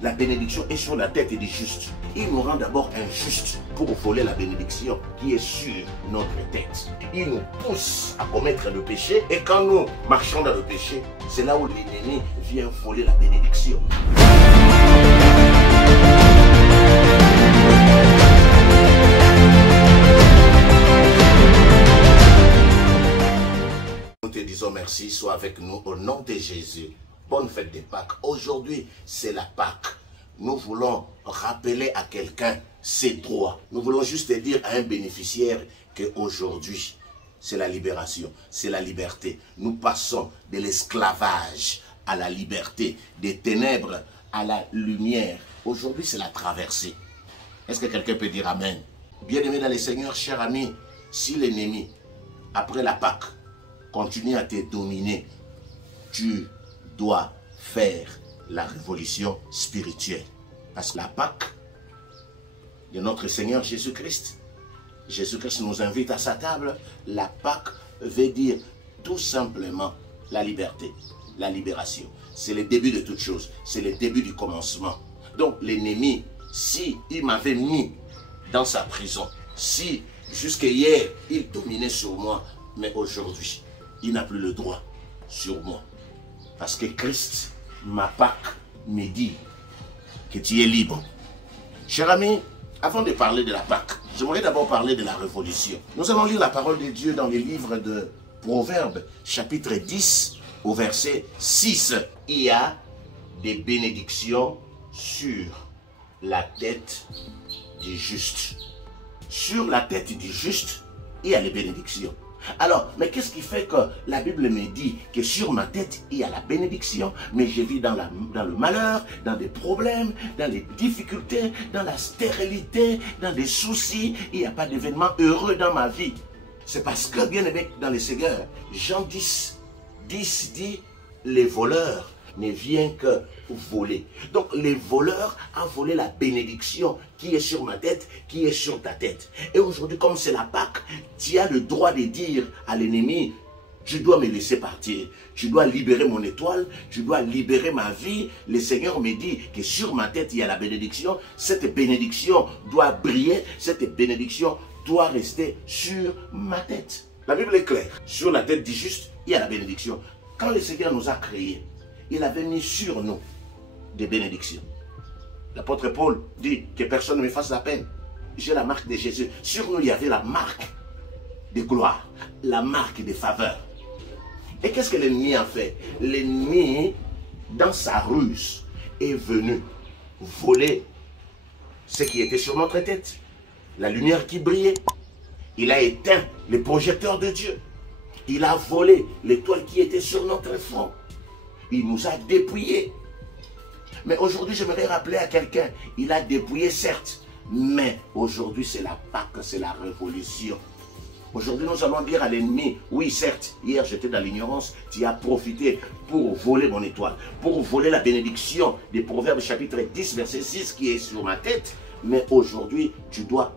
La bénédiction est sur la tête du juste. Il nous rend d'abord injustes pour voler la bénédiction qui est sur notre tête. Il nous pousse à commettre le péché et quand nous marchons dans le péché, c'est là où l'ennemi vient voler la bénédiction. Nous te disons merci, sois avec nous au nom de Jésus. Bonne fête de Pâques. Aujourd'hui, c'est la Pâques. Nous voulons rappeler à quelqu'un ses droits. Nous voulons juste dire à un bénéficiaire qu'aujourd'hui, c'est la libération, c'est la liberté. Nous passons de l'esclavage à la liberté, des ténèbres à la lumière. Aujourd'hui, c'est la traversée. Est-ce que quelqu'un peut dire Amen? Bien-aimé dans le Seigneur, cher ami, si l'ennemi, après la Pâques, continue à te dominer, tu dois faire la révolution spirituelle. Parce que la Pâques de notre Seigneur Jésus-Christ, Jésus-Christ nous invite à sa table. La Pâques veut dire tout simplement la liberté, la libération. C'est le début de toute chose, c'est le début du commencement. Donc l'ennemi, si il m'avait mis dans sa prison, si jusqu'à hier il dominait sur moi, mais aujourd'hui, il n'a plus le droit sur moi. Parce que Christ, ma Pâques, me dit que tu es libre. Cher ami, avant de parler de la Pâques, j'aimerais d'abord parler de la révolution. Nous allons lire la parole de Dieu dans le livre de Proverbes, chapitre 10, au verset 6. Il y a des bénédictions sur la tête du juste. Sur la tête du juste, il y a les bénédictions. Alors, mais qu'est-ce qui fait que la Bible me dit que sur ma tête, il y a la bénédiction, mais je vis dans le malheur, dans des problèmes, dans les difficultés, dans la stérilité, dans des soucis, il n'y a pas d'événement heureux dans ma vie. C'est parce que, bien aimé dans le Seigneur, Jean 10 dit, les voleurs ne viennent que voler. Donc, les voleurs ont volé la bénédiction qui est sur ma tête, qui est sur ta tête. Et aujourd'hui, comme c'est la Pâques, tu as le droit de dire à l'ennemi, tu dois me laisser partir. Tu dois libérer mon étoile, tu dois libérer ma vie. Le Seigneur me dit que sur ma tête, il y a la bénédiction. Cette bénédiction doit briller, cette bénédiction doit rester sur ma tête. La Bible est claire. Sur la tête du juste, il y a la bénédiction. Quand le Seigneur nous a créés, il avait mis sur nous des bénédictions. L'apôtre Paul dit que personne ne me fasse la peine. J'ai la marque de Jésus. Sur nous, il y avait la marque de gloire, la marque de faveur. Et qu'est-ce que l'ennemi a fait? L'ennemi, dans sa ruse, est venu voler ce qui était sur notre tête. La lumière qui brillait. Il a éteint les projecteurs de Dieu. Il a volé l'étoile qui était sur notre front. Il nous a dépouillés. Mais aujourd'hui, j'aimerais rappeler à quelqu'un, il a dépouillé certes, mais aujourd'hui c'est la Pâques, c'est la révolution. Aujourd'hui, nous allons dire à l'ennemi, oui certes, hier j'étais dans l'ignorance, tu as profité pour voler mon étoile, pour voler la bénédiction des Proverbes chapitre 10, verset 6 qui est sur ma tête, mais aujourd'hui, tu dois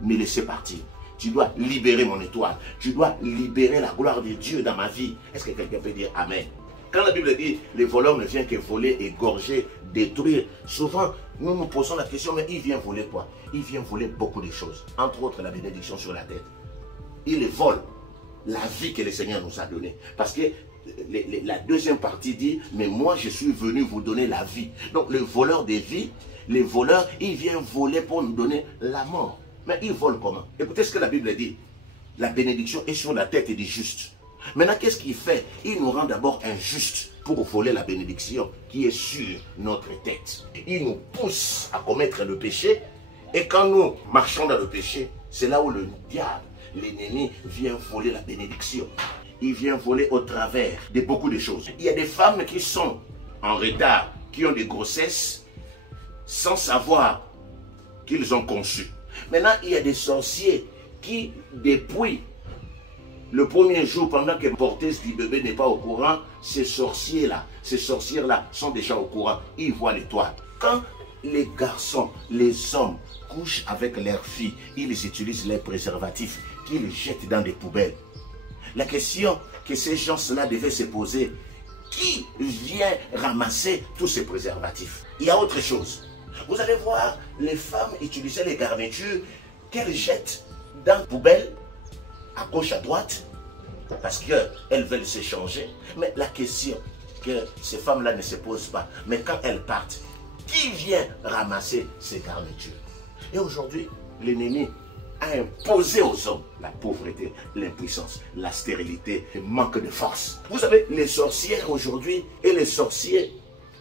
me laisser partir. Tu dois libérer mon étoile, tu dois libérer la gloire de Dieu dans ma vie. Est-ce que quelqu'un peut dire Amen? Quand la Bible dit les voleurs ne viennent que voler, égorger, détruire, souvent nous nous posons la question, mais il vient voler quoi? Il vient voler beaucoup de choses, entre autres la bénédiction sur la tête. Il vole la vie que le Seigneur nous a donnée. Parce que la deuxième partie dit, mais moi je suis venu vous donner la vie. Donc le voleur des vies, les voleurs, il vient voler pour nous donner la mort. Mais il vole comment? Écoutez ce que la Bible dit. La bénédiction est sur la tête du juste. Maintenant, qu'est-ce qu'il fait? Il nous rend d'abord injustes pour voler la bénédiction qui est sur notre tête. Il nous pousse à commettre le péché. Et quand nous marchons dans le péché, c'est là où le diable, l'ennemi, vient voler la bénédiction. Il vient voler au travers de beaucoup de choses. Il y a des femmes qui sont en retard, qui ont des grossesses, sans savoir qu'ils ont conçu. Maintenant, il y a des sorciers qui dépouillent le premier jour, pendant que la porteuse du bébé n'est pas au courant, ces sorciers-là sont déjà au courant. Ils voient l'étoile. Quand les garçons, les hommes couchent avec leurs filles, ils utilisent les préservatifs qu'ils jettent dans des poubelles. La question que ces gens-là devaient se poser, qui vient ramasser tous ces préservatifs? Il y a autre chose. Vous allez voir, les femmes utilisaient les garnitures qu'elles jettent dans la poubelle, à gauche, à droite, parce qu'elles veulent s'échanger. Mais la question que ces femmes-là ne se posent pas, mais quand elles partent, qui vient ramasser ces garnitures? Et aujourd'hui, l'ennemi a imposé aux hommes la pauvreté, l'impuissance, la stérilité, le manque de force. Vous savez, les sorcières aujourd'hui et les sorciers,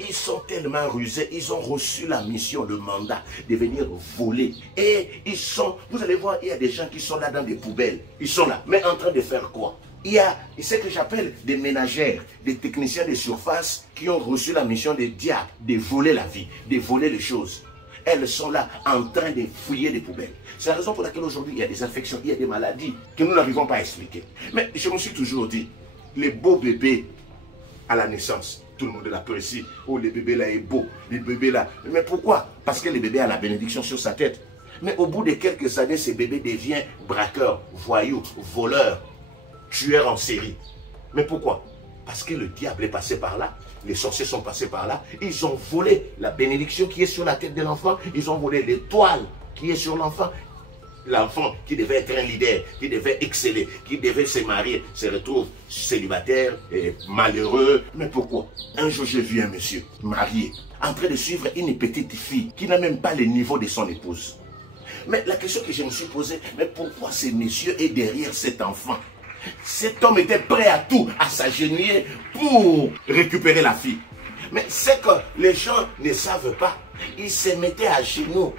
ils sont tellement rusés, ils ont reçu la mission, le mandat de venir voler. Et ils sont, vous allez voir, il y a des gens qui sont là dans des poubelles. Ils sont là, mais en train de faire quoi? Il y a ce que j'appelle des ménagères, des techniciens de surface qui ont reçu la mission des diables, de voler la vie, de voler les choses. Elles sont là en train de fouiller des poubelles. C'est la raison pour laquelle aujourd'hui il y a des infections, il y a des maladies que nous n'arrivons pas à expliquer. Mais je me suis toujours dit, les beaux bébés à la naissance, tout le monde l'apprécie. Oh, le bébé là est beau, le bébé là. Mais pourquoi? Parce que le bébé a la bénédiction sur sa tête. Mais au bout de quelques années, ce bébé devient braqueur, voyou, voleur, tueur en série. Mais pourquoi? Parce que le diable est passé par là, les sorciers sont passés par là, ils ont volé la bénédiction qui est sur la tête de l'enfant, ils ont volé l'étoile qui est sur l'enfant. L'enfant qui devait être un leader, qui devait exceller, qui devait se marier, se retrouve célibataire et malheureux. Mais pourquoi? Un jour, j'ai vu un monsieur marié, en train de suivre une petite fille qui n'a même pas le niveau de son épouse. Mais la question que je me suis posée, mais pourquoi ce monsieur est derrière cet enfant? Cet homme était prêt à tout, à s'agenouiller pour récupérer la fille. Mais c'est que les gens ne savent pas. Il se mettait à genoux.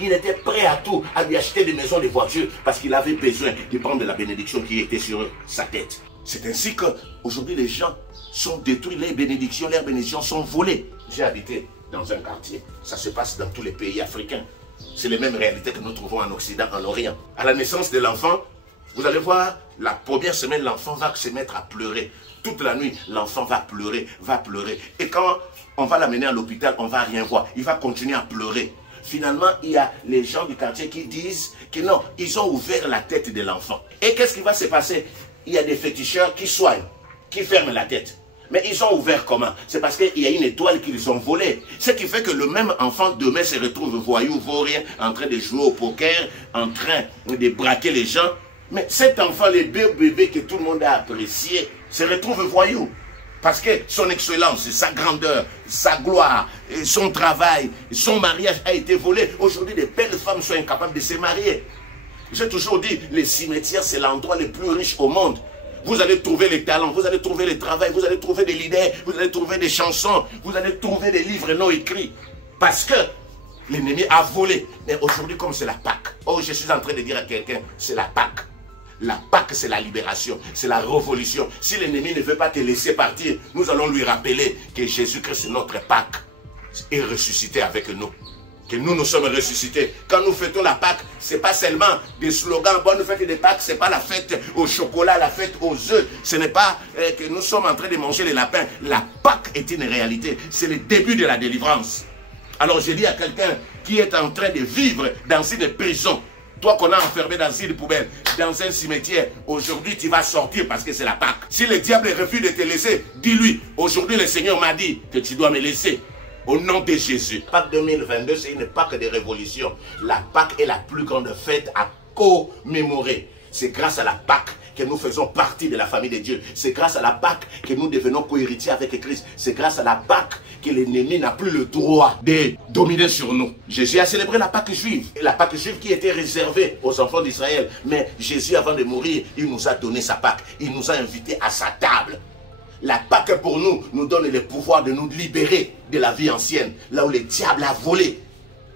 Il était prêt à tout, à lui acheter des maisons, des voitures, parce qu'il avait besoin de prendre la bénédiction qui était sur sa tête. C'est ainsi qu'aujourd'hui les gens sont détruits, leurs bénédictions sont volées. J'ai habité dans un quartier, ça se passe dans tous les pays africains. C'est les mêmes réalités que nous trouvons en Occident, en Orient. À la naissance de l'enfant, vous allez voir, la première semaine, l'enfant va se mettre à pleurer. Toute la nuit, l'enfant va pleurer, va pleurer. Et quand on va l'amener à l'hôpital, on ne va rien voir. Il va continuer à pleurer. Finalement, il y a les gens du quartier qui disent que non, ils ont ouvert la tête de l'enfant. Et qu'est-ce qui va se passer? Il y a des féticheurs qui soignent, qui ferment la tête. Mais ils ont ouvert comment? C'est parce qu'il y a une étoile qu'ils ont volée. Ce qui fait que le même enfant demain se retrouve voyou, vaurien, en train de jouer au poker, en train de braquer les gens. Mais cet enfant, le bébé que tout le monde a apprécié, se retrouve voyou. Parce que son excellence, sa grandeur, sa gloire, son travail, son mariage a été volé. Aujourd'hui, les belles femmes sont incapables de se marier. J'ai toujours dit, les cimetières, c'est l'endroit le plus riche au monde. Vous allez trouver les talents, vous allez trouver le travail, vous allez trouver des leaders, vous allez trouver des chansons, vous allez trouver des livres non écrits. Parce que l'ennemi a volé. Mais aujourd'hui, comme c'est la Pâque, oh, je suis en train de dire à quelqu'un, c'est la Pâque. La Pâque, c'est la libération, c'est la révolution. Si l'ennemi ne veut pas te laisser partir, nous allons lui rappeler que Jésus-Christ, notre Pâque, est ressuscité avec nous. Que nous sommes ressuscités. Quand nous fêtons la Pâque, ce n'est pas seulement des slogans, bonne fête de Pâques, ce n'est pas la fête au chocolat, la fête aux œufs. Ce n'est pas que nous sommes en train de manger les lapins. La Pâque est une réalité. C'est le début de la délivrance. Alors je dis à quelqu'un qui est en train de vivre dans une prison, toi qu'on a enfermé dans une poubelle, dans un cimetière, aujourd'hui tu vas sortir parce que c'est la Pâque. Si le diable refuse de te laisser, dis-lui, aujourd'hui le Seigneur m'a dit que tu dois me laisser. Au nom de Jésus. Pâque 2022, c'est une Pâque de révolution. La Pâque est la plus grande fête à commémorer. C'est grâce à la Pâque que nous faisons partie de la famille de Dieu. C'est grâce à la Pâque que nous devenons co-héritiers avec Christ. C'est grâce à la Pâque que l'ennemi n'a plus le droit de dominer sur nous. Jésus a célébré la Pâque juive. Et la Pâque juive qui était réservée aux enfants d'Israël. Mais Jésus, avant de mourir, il nous a donné sa Pâque. Il nous a invités à sa table. La Pâque pour nous, nous donne le pouvoir de nous libérer de la vie ancienne. Là où le diable a volé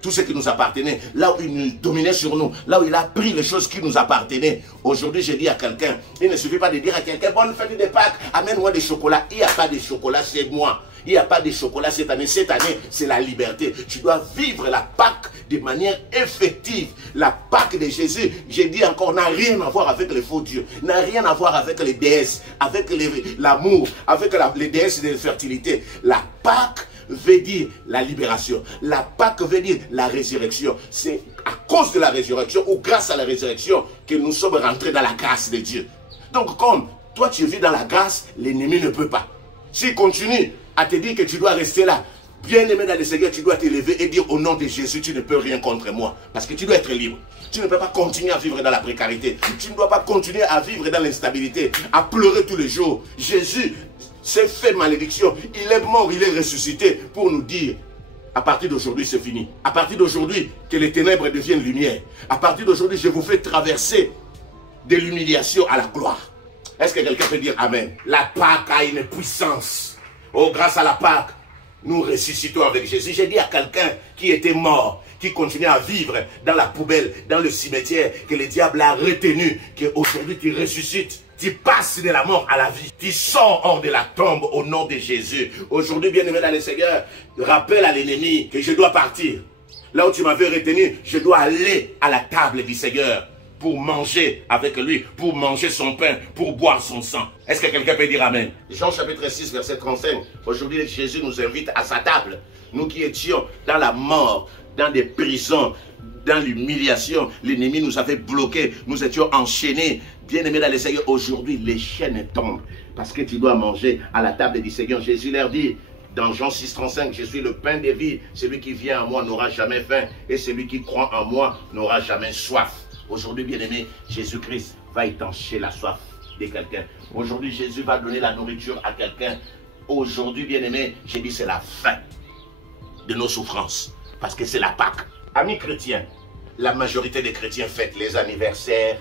tout ce qui nous appartenait, là où il nous dominait sur nous, là où il a pris les choses qui nous appartenaient. Aujourd'hui, je dis à quelqu'un, il ne suffit pas de dire à quelqu'un, bonne fête de Pâques, amène-moi des chocolats. Il n'y a pas de chocolat chez moi. Il n'y a pas de chocolat cette année. Cette année, c'est la liberté. Tu dois vivre la Pâque de manière effective. La Pâque de Jésus, je dis encore, n'a rien à voir avec les faux dieux. N'a rien à voir avec les déesses, avec l'amour, avec les déesses de fertilité. La Pâque veut dire la libération. La Pâque veut dire la résurrection. C'est à cause de la résurrection ou grâce à la résurrection que nous sommes rentrés dans la grâce de Dieu. Donc comme toi tu vis dans la grâce, l'ennemi ne peut pas. S'il continue à te dire que tu dois rester là, bien-aimé dans le Seigneur, tu dois t'élever et dire au nom de Jésus, tu ne peux rien contre moi. Parce que tu dois être libre. Tu ne peux pas continuer à vivre dans la précarité. Tu ne dois pas continuer à vivre dans l'instabilité, à pleurer tous les jours. Jésus s'est fait malédiction. Il est mort, il est ressuscité pour nous dire, à partir d'aujourd'hui, c'est fini. À partir d'aujourd'hui, que les ténèbres deviennent lumière. À partir d'aujourd'hui, je vous fais traverser de l'humiliation à la gloire. Est-ce que quelqu'un peut dire Amen? La Pâque a une puissance. Oh, grâce à la Pâque, nous ressuscitons avec Jésus. J'ai dit à quelqu'un qui était mort, qui continuait à vivre dans la poubelle, dans le cimetière, que le diable a retenu, qu'aujourd'hui tu ressuscites. Tu passes de la mort à la vie. Tu sors hors de la tombe au nom de Jésus. Aujourd'hui, bien-aimé dans le Seigneur, rappelle à l'ennemi que je dois partir. Là où tu m'avais retenu, je dois aller à la table du Seigneur pour manger avec lui, pour manger son pain, pour boire son sang. Est-ce que quelqu'un peut dire Amen? Jean chapitre 6, verset 35. Aujourd'hui, Jésus nous invite à sa table. Nous qui étions dans la mort, dans des prisons, dans l'humiliation, l'ennemi nous avait bloqués, nous étions enchaînés. Bien-aimés dans le Seigneur, aujourd'hui, les chaînes tombent. Parce que tu dois manger à la table du Seigneur. Jésus leur dit, dans Jean 6, 35, je suis le pain de vie. Celui qui vient à moi n'aura jamais faim. Et celui qui croit en moi n'aura jamais soif. Aujourd'hui, bien-aimé, Jésus-Christ va étancher la soif de quelqu'un. Aujourd'hui, Jésus va donner la nourriture à quelqu'un. Aujourd'hui, bien-aimé, j'ai dit c'est la fin de nos souffrances. Parce que c'est la Pâque. Amis chrétiens, la majorité des chrétiens fêtent les anniversaires,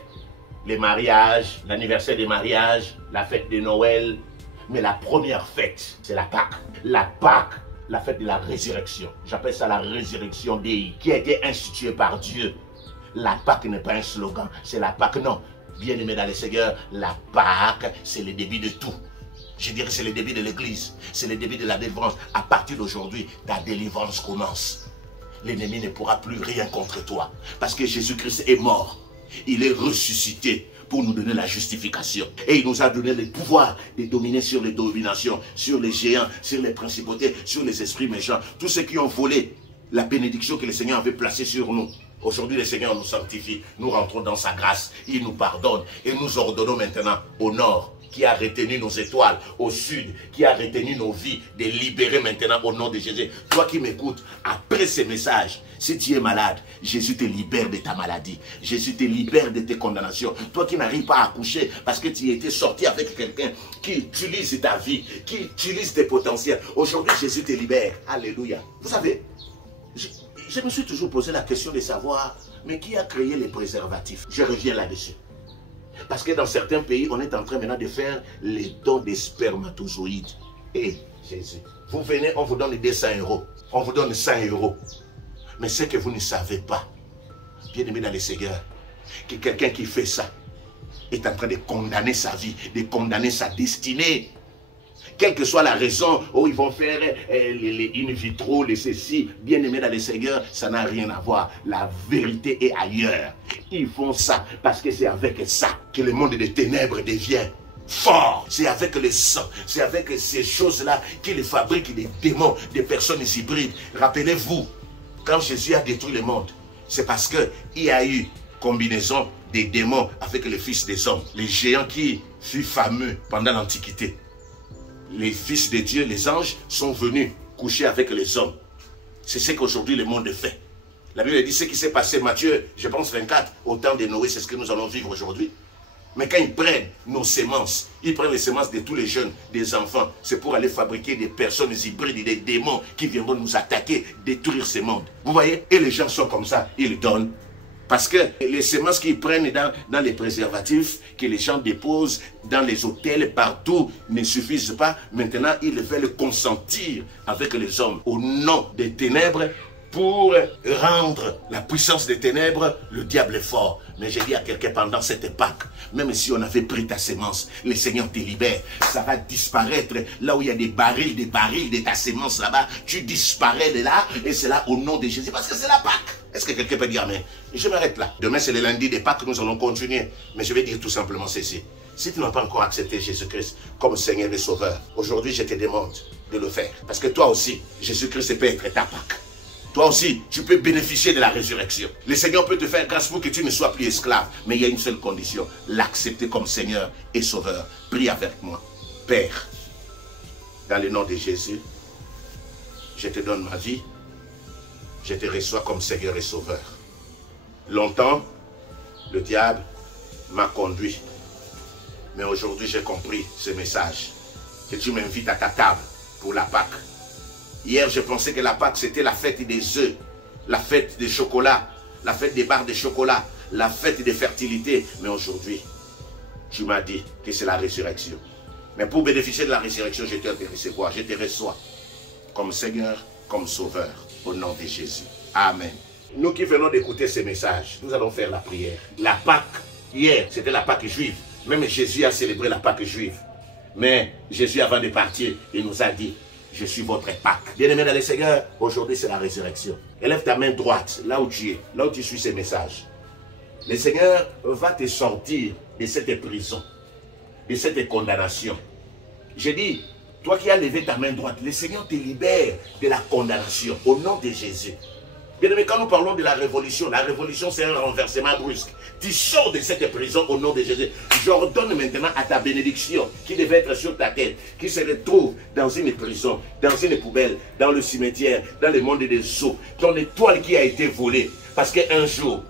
les mariages, l'anniversaire des mariages, la fête de Noël. Mais la première fête, c'est la Pâque. La Pâque, la fête de la résurrection. J'appelle ça la résurrection Dei, qui a été instituée par Dieu. La Pâque n'est pas un slogan, c'est la Pâque, non. Bien-aimé dans le Seigneur, la Pâque, c'est le début de tout. Je dirais que c'est le début de l'église, c'est le début de la délivrance. À partir d'aujourd'hui, ta délivrance commence. L'ennemi ne pourra plus rien contre toi. Parce que Jésus-Christ est mort. Il est ressuscité pour nous donner la justification. Et il nous a donné le pouvoir de dominer sur les dominations, sur les géants, sur les principautés, sur les esprits méchants. Tous ceux qui ont volé la bénédiction que le Seigneur avait placée sur nous. Aujourd'hui, le Seigneur nous sanctifie. Nous rentrons dans sa grâce. Il nous pardonne. Et nous ordonnons maintenant au nord, qui a retenu nos étoiles, au sud, qui a retenu nos vies, de libérer maintenant au nom de Jésus. Toi qui m'écoutes, après ces messages, si tu es malade, Jésus te libère de ta maladie. Jésus te libère de tes condamnations. Toi qui n'arrives pas à accoucher parce que tu étais sorti avec quelqu'un qui utilise ta vie, qui utilise tes potentiels. Aujourd'hui, Jésus te libère. Alléluia. Vous savez, je me suis toujours posé la question de savoir, mais qui a créé les préservatifs? Je reviens là-dessus. Parce que dans certains pays, on est en train maintenant de faire les dons des spermatozoïdes. Et Jésus, vous venez, on vous donne 200 €. On vous donne 100 €. Mais ce que vous ne savez pas, bien aimé dans le Seigneur, que quelqu'un qui fait ça est en train de condamner sa vie, de condamner sa destinée. Quelle que soit la raison, où ils vont faire les in vitro, les ceci, bien aimé dans le Seigneur, ça n'a rien à voir. La vérité est ailleurs. Ils font ça parce que c'est avec ça que le monde des ténèbres devient fort. C'est avec le sang, c'est avec ces choses-là qu'ils fabriquent des démons, des personnes hybrides. Rappelez-vous, quand Jésus a détruit le monde, c'est parce qu'il y a eu combinaison des démons avec les fils des hommes. Les géants qui furent fameux pendant l'Antiquité. Les fils de Dieu, les anges, sont venus coucher avec les hommes. C'est ce qu'aujourd'hui le monde fait. La Bible dit ce qui s'est passé, Matthieu, je pense 24, au temps de Noé, c'est ce que nous allons vivre aujourd'hui. Mais quand ils prennent nos semences, ils prennent les semences de tous les jeunes, des enfants, c'est pour aller fabriquer des personnes hybrides, des démons qui viendront nous attaquer, détruire ce monde. Vous voyez? Et les gens sont comme ça, ils donnent. Parce que les semences qu'ils prennent dans les préservatifs, que les gens déposent dans les hôtels, partout, ne suffisent pas. Maintenant, ils veulent consentir avec les hommes au nom des ténèbres pour rendre la puissance des ténèbres, le diable est fort. Mais j'ai dit à quelqu'un pendant cette Pâque, même si on avait pris ta semence, le Seigneur te libère. Ça va disparaître là où il y a des barils de ta semence là-bas. Tu disparais de là et c'est là au nom de Jésus parce que c'est la Pâque. Est-ce que quelqu'un peut dire Amen? Je m'arrête là. Demain c'est le lundi des Pâques, nous allons continuer. Mais je vais dire tout simplement ceci. Si tu n'as pas encore accepté Jésus-Christ comme Seigneur et Sauveur, aujourd'hui je te demande de le faire. Parce que toi aussi, Jésus-Christ peut être ta Pâque. Toi aussi, tu peux bénéficier de la résurrection. Le Seigneur peut te faire grâce pour que tu ne sois plus esclave. Mais il y a une seule condition, l'accepter comme Seigneur et Sauveur. Prie avec moi. Père, Dans le nom de Jésus, je te donne ma vie. Je te reçois comme Seigneur et Sauveur. Longtemps, le diable m'a conduit. Mais aujourd'hui, j'ai compris ce message. Que tu m'invites à ta table pour la Pâque. Hier, je pensais que la Pâque, c'était la fête des œufs, la fête des chocolats, la fête des barres de chocolat, la fête des fertilités. Mais aujourd'hui, tu m'as dit que c'est la résurrection. Mais pour bénéficier de la résurrection, je te recevoir, je te reçois comme Seigneur, comme Sauveur, au nom de Jésus. Amen. Nous qui venons d'écouter ces messages, nous allons faire la prière. La Pâque, hier, c'était la Pâque juive. Même Jésus a célébré la Pâque juive. Mais Jésus, avant de partir, il nous a dit, je suis votre Pâque. Bien-aimé dans le Seigneur, aujourd'hui c'est la résurrection. Élève ta main droite, là où tu es, là où tu suis ces messages. Le Seigneur va te sortir de cette prison, de cette condamnation. J'ai dit, toi qui as levé ta main droite, le Seigneur te libère de la condamnation au nom de Jésus. Bien aimé, quand nous parlons de la révolution c'est un renversement brusque. Tu sors de cette prison au nom de Jésus. J'ordonne maintenant à ta bénédiction qui devait être sur ta tête, qui se retrouve dans une prison, dans une poubelle, dans le cimetière, dans le monde des eaux, ton étoile qui a été volée. Parce qu'un jour,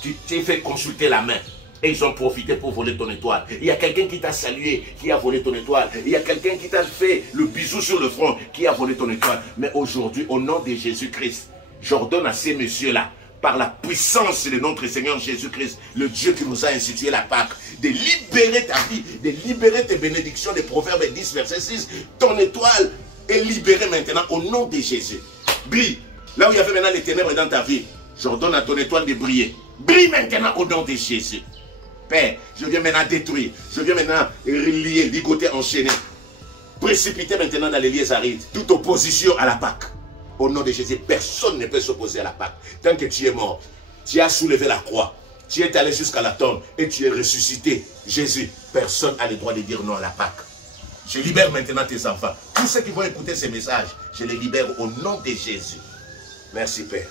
tu t'es fait consulter la main. Et ils ont profité pour voler ton étoile. Il y a quelqu'un qui t'a salué, qui a volé ton étoile. Il y a quelqu'un qui t'a fait le bisou sur le front, qui a volé ton étoile. Mais aujourd'hui, au nom de Jésus-Christ, j'ordonne à ces messieurs-là, par la puissance de notre Seigneur Jésus-Christ, le Dieu qui nous a institué la Pâque, de libérer ta vie, de libérer tes bénédictions, des Proverbes 10, verset 6. Ton étoile est libérée maintenant au nom de Jésus. Brille. Là où il y avait maintenant les ténèbres dans ta vie, j'ordonne à ton étoile de briller. Brille maintenant au nom de Jésus. Père, je viens maintenant détruire, je viens maintenant lier, ligoter, enchaîner, précipiter maintenant dans les lieux arides, toute opposition à la Pâque. Au nom de Jésus, personne ne peut s'opposer à la Pâque. Tant que tu es mort, tu as soulevé la croix, tu es allé jusqu'à la tombe et tu es ressuscité. Jésus, personne n'a le droit de dire non à la Pâque. Je libère maintenant tes enfants. Tous ceux qui vont écouter ces messages, je les libère au nom de Jésus. Merci Père.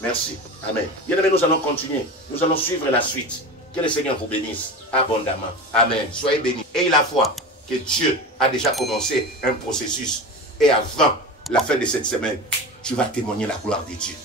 Merci. Amen. Bien aimé, nous allons continuer. Nous allons suivre la suite. Que le Seigneur vous bénisse abondamment. Amen. Soyez bénis. Et la foi que Dieu a déjà commencé un processus. Et avant la fin de cette semaine, tu vas témoigner la gloire de Dieu.